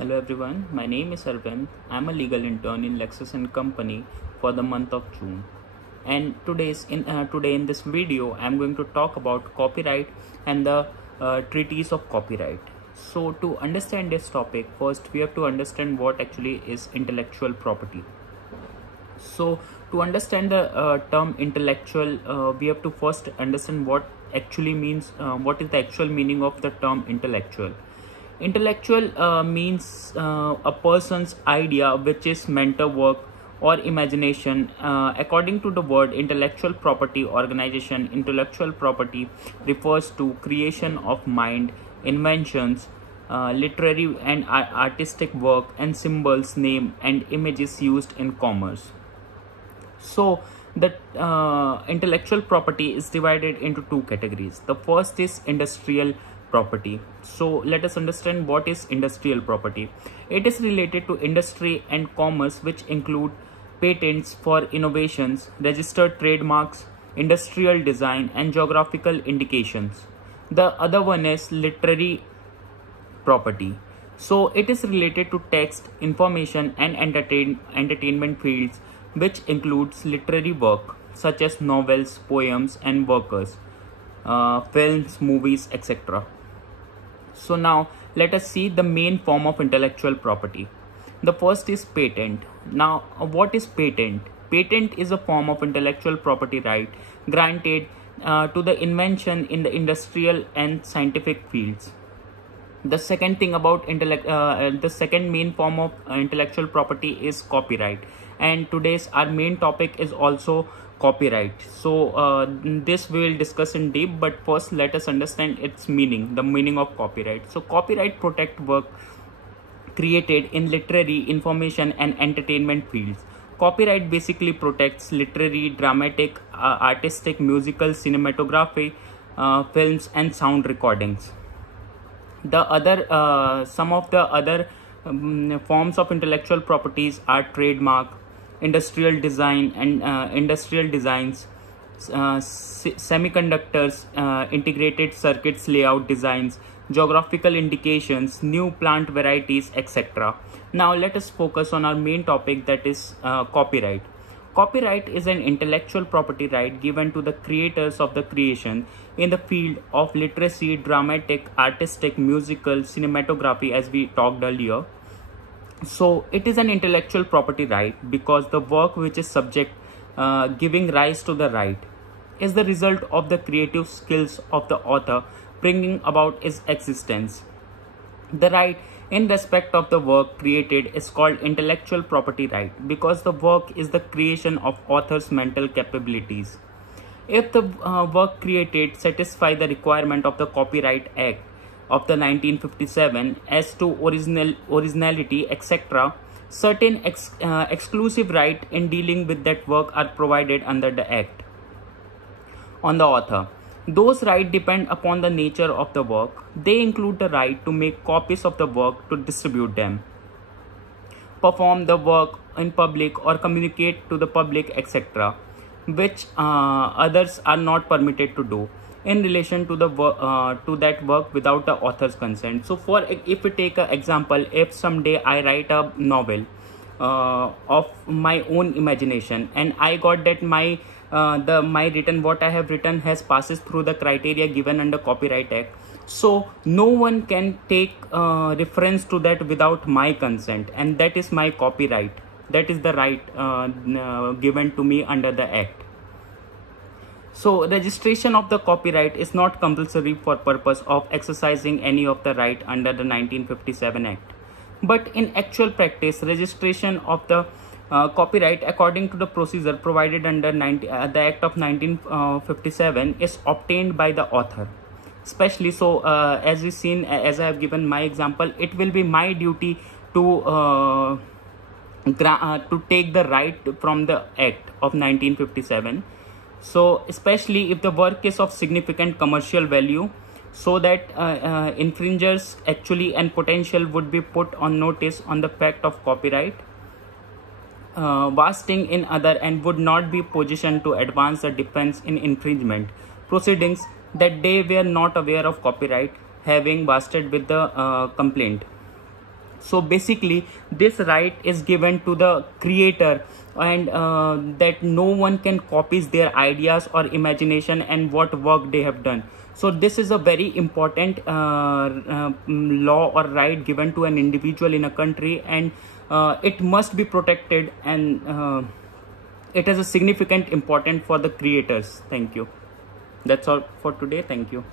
Hello everyone, my name is Arvind. I'm a legal intern in Lexus & Company for the month of June. And today in this video, I'm going to talk about copyright and the treatise of copyright. So to understand this topic, first we have to understand what actually is intellectual property. So to understand the term intellectual, we have to first understand what actually means, what is the actual meaning of the term intellectual. Intellectual means a person's idea which is mental work or imagination. According to the word intellectual property organization, intellectual property refers to creation of mind, inventions, literary and artistic work, and symbols, name, and images used in commerce. So the intellectual property is divided into two categories. The first is industrial property. So let us understand what is industrial property. It is related to industry and commerce, which include patents for innovations, registered trademarks, industrial design, and geographical indications. The other one is literary property. So it is related to text, information, and entertainment fields, which includes literary work such as novels, poems, and works, films, movies, etc. So now let us see the main form of intellectual property. The first is patent. Now what is patent? Patent is a form of intellectual property right granted to the invention in the industrial and scientific fields. The second thing about the second main form of intellectual property is copyright, and today's our main topic is also copyright. So this we will discuss in deep, but first let us understand its meaning, the meaning of copyright. So copyright protect work created in literary, information, and entertainment fields. Copyright basically protects literary, dramatic, artistic, musical, cinematography, films, and sound recordings. The other some of the other forms of intellectual properties are trademark, industrial design and industrial designs, semiconductors, integrated circuits layout designs, geographical indications, new plant varieties, etc. Now let us focus on our main topic, that is copyright. Copyright is an intellectual property right given to the creators of the creation in the field of literacy, dramatic, artistic, musical, cinematography, as we talked earlier. So it is an intellectual property right because the work which is subject giving rise to the right is the result of the creative skills of the author bringing about its existence. The right in respect of the work created is called intellectual property right because the work is the creation of author's mental capabilities. If the work created satisfy the requirement of the Copyright Act of the 1957 as to originality, etc., certain exclusive right in dealing with that work are provided under the Act on the author. Those rights depend upon the nature of the work. They include the right to make copies of the work, to distribute them, perform the work in public or communicate to the public, etc., which others are not permitted to do in relation to the to that work without the author's consent. So for if we take an example, if someday I write a novel of my own imagination and I got that my what I have written has passes through the criteria given under Copyright Act, so no one can take reference to that without my consent, and that is my copyright. That is the right given to me under the Act. So registration of the copyright is not compulsory for purpose of exercising any of the right under the 1957 Act. But in actual practice, registration of the copyright according to the procedure provided under the Act of 1957 is obtained by the author. Especially so, as we seen, as I have given my example, it will be my duty to take the right from the Act of 1957. So especially if the work is of significant commercial value, so that infringers actually and potential would be put on notice on the fact of copyright wasting in other and would not be positioned to advance the defense in infringement proceedings that they were not aware of copyright having wasted with the complaint. So basically this right is given to the creator, and that no one can copies their ideas or imagination and what work they have done. So this is a very important law or right given to an individual in a country, and it must be protected, and it has a significant important for the creators. Thank you. That's all for today. Thank you.